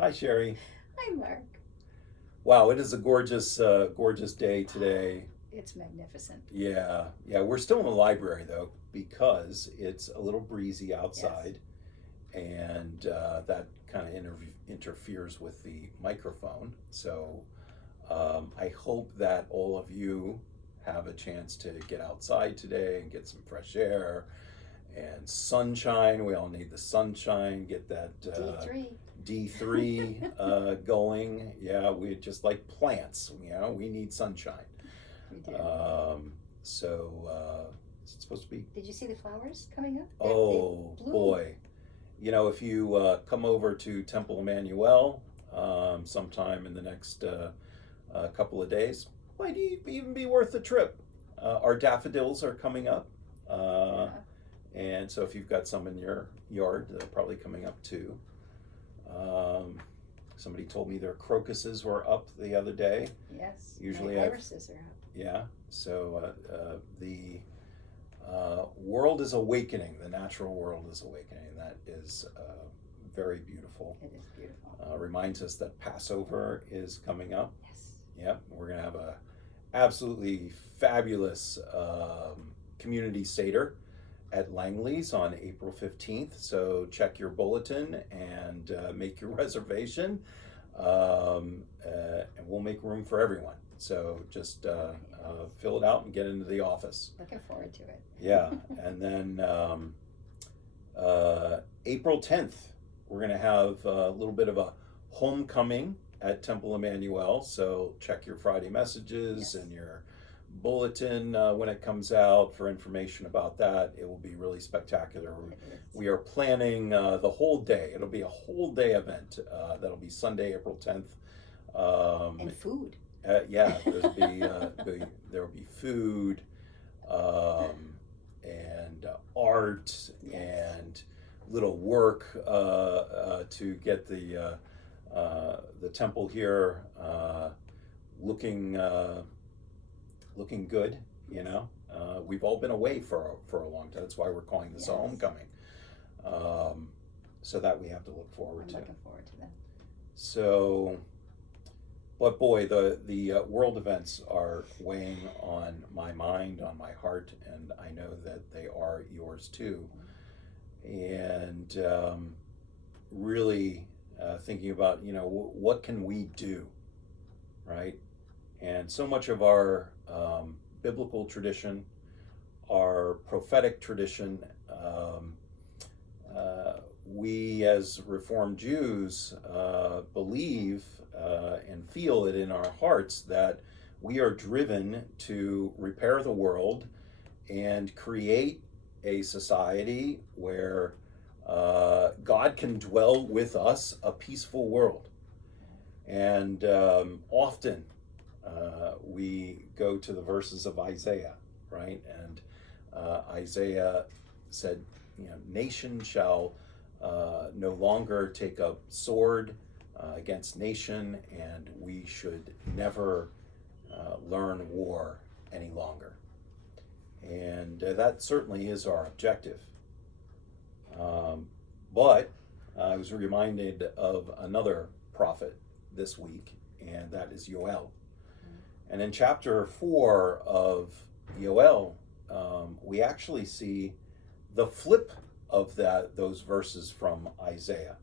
Hi, Sherry. Hi, Marc. Wow, it is a gorgeous day today. It's magnificent. Yeah. We're still in the library though because it's a little breezy Yes. outside, and that kind of interferes with the microphone. So I hope that all of you have a chance to get outside today and get some fresh air and sunshine. We all need the sunshine. Get that D3. D3 going. Yeah, we just like plants. We need sunshine. We do. Is it supposed to be? Did you see the flowers coming up? Oh They bloom. boy, if you come over to Temple Emanu-El sometime in the next couple of days, might even be worth the trip. Our daffodils are coming up, and so if you've got some in your yard, they're probably coming up too. Somebody told me their crocuses were up the other day. Yes. Usually my irises are up. Yeah, so the world is awakening. The natural world is awakening. That is very beautiful. It is beautiful. Reminds us that Passover is coming up. Yes. Yep, we're gonna have a absolutely fabulous community Seder at Langley's on April 15th. So check your bulletin and make your reservation, and we'll make room for everyone. So just fill it out and get into the office. Looking forward to it. Yeah, and then April 10th, we're going to have a little bit of a homecoming at Temple Emanu-El. So check your Friday messages and your bulletin when it comes out for information about that. It will be really spectacular. We are planning the whole day. It'll be a whole day event. That'll be Sunday, April 10th. And food. Yeah, there will be food and art and little work to get the temple here looking good. We've all been away for a long time. That's why we're calling this a homecoming. So that we have to look forward to. Looking forward to that. So. But boy, the world events are weighing on my mind, on my heart, and I know that they are yours too. And really thinking about, what can we do, right? And so much of our biblical tradition, our prophetic tradition, we as Reformed Jews believe and feel it in our hearts that we are driven to repair the world and create a society where God can dwell with us, a peaceful world. And often we go to the verses of Isaiah, right? And Isaiah said, nation shall no longer take up sword against nation, and we should never learn war any longer. And that certainly is our objective. But I was reminded of another prophet this week, and that is Yoel. And in chapter 4 of Yoel, we actually see the flip of those verses from Isaiah.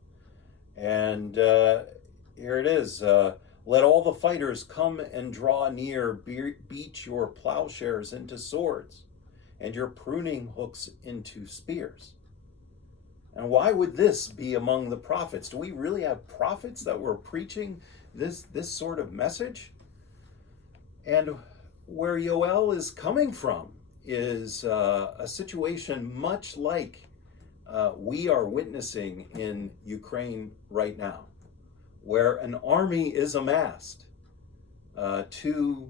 And here it is. Let all the fighters come and draw near, beat your plowshares into swords and your pruning hooks into spears. And why would this be among the prophets? Do we really have prophets that were preaching this sort of message? And where Yoel is coming from is a situation much like we are witnessing in Ukraine right now, where an army is amassed to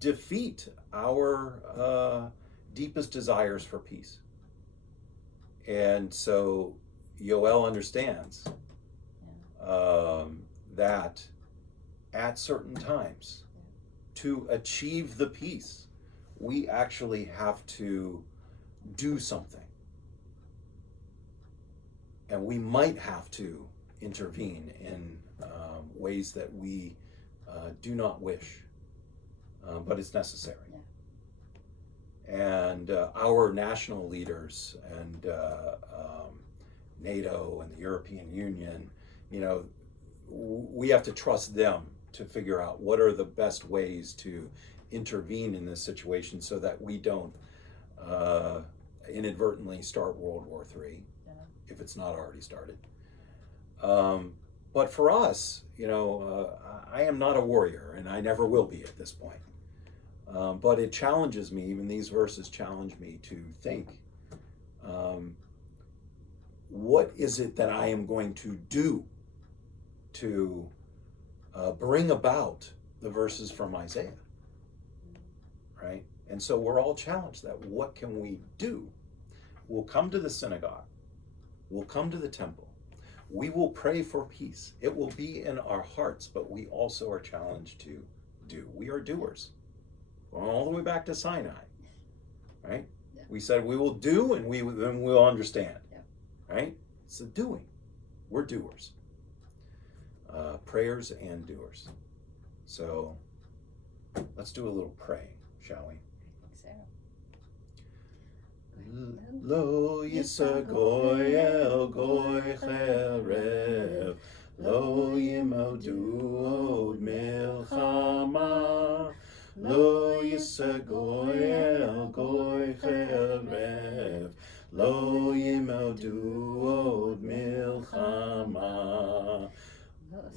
defeat our deepest desires for peace. And so Yoel understands that at certain times, to achieve the peace, we actually have to do something. And we might have to intervene in ways that we do not wish, but it's necessary. Yeah. And our national leaders and NATO and the European Union, we have to trust them to figure out what are the best ways to intervene in this situation so that we don't inadvertently start World War III, if it's not already started. But for us, I am not a warrior, and I never will be at this point. But it challenges me, even these verses challenge me to think, what is it that I am going to do to bring about the verses from Isaiah, right? And so we're all challenged that what can we do? We'll come to the synagogue. We'll come to the temple. We will pray for peace. It will be in our hearts, but we also are challenged to do. We are doers. Going all the way back to Sinai, right? Yeah. We said we will do, and then we'll understand, Yeah. right? It's the doing. We're doers. Prayers and doers. So let's do a little praying, shall we? Lo yisa goy el goy cherev, lo yimodu od milchama, lo yisa goy el goy cherev, lo yimodu od milchama.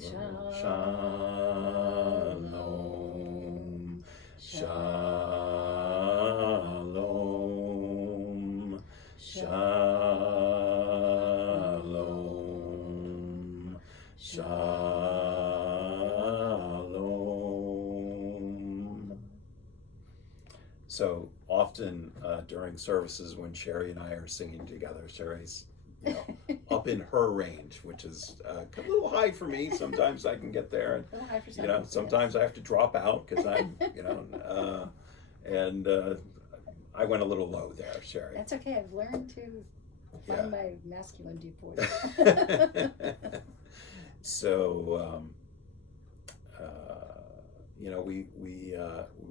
Shalom, shalom, shalom, shalom. So often during services when Sherry and I are singing together, Sherry's up in her range, which is a little high for me. Sometimes I can get there, and sometimes I have to drop out because I'm, and I went a little low there, Sherry. That's okay. I've learned to find my masculine deep voice. So, we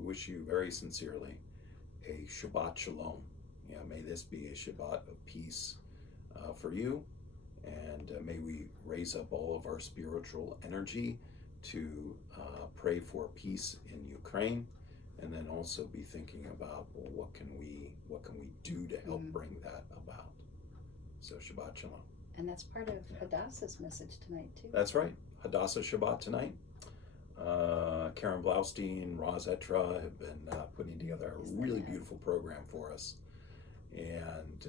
wish you very sincerely a Shabbat Shalom. May this be a Shabbat of peace for you, and may we raise up all of our spiritual energy to pray for peace in Ukraine, and then also be thinking about, well, what can we do to help bring that about. So Shabbat Shalom. And that's part of Hadassah's message tonight too. That's right, Hadassah Shabbat tonight. Karen Blaustein, Roz Etra have been putting together a really beautiful program for us, and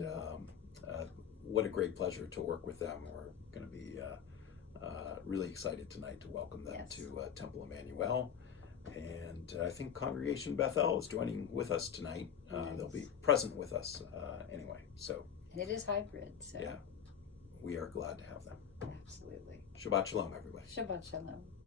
what a great pleasure to work with them. We're going to be really excited tonight to welcome them to Temple Emanu-El. And I think Congregation Bethel is joining with us tonight. They'll be present with us anyway. So, and it is hybrid. So yeah, we are glad to have them. Absolutely. Shabbat Shalom, everybody. Shabbat Shalom.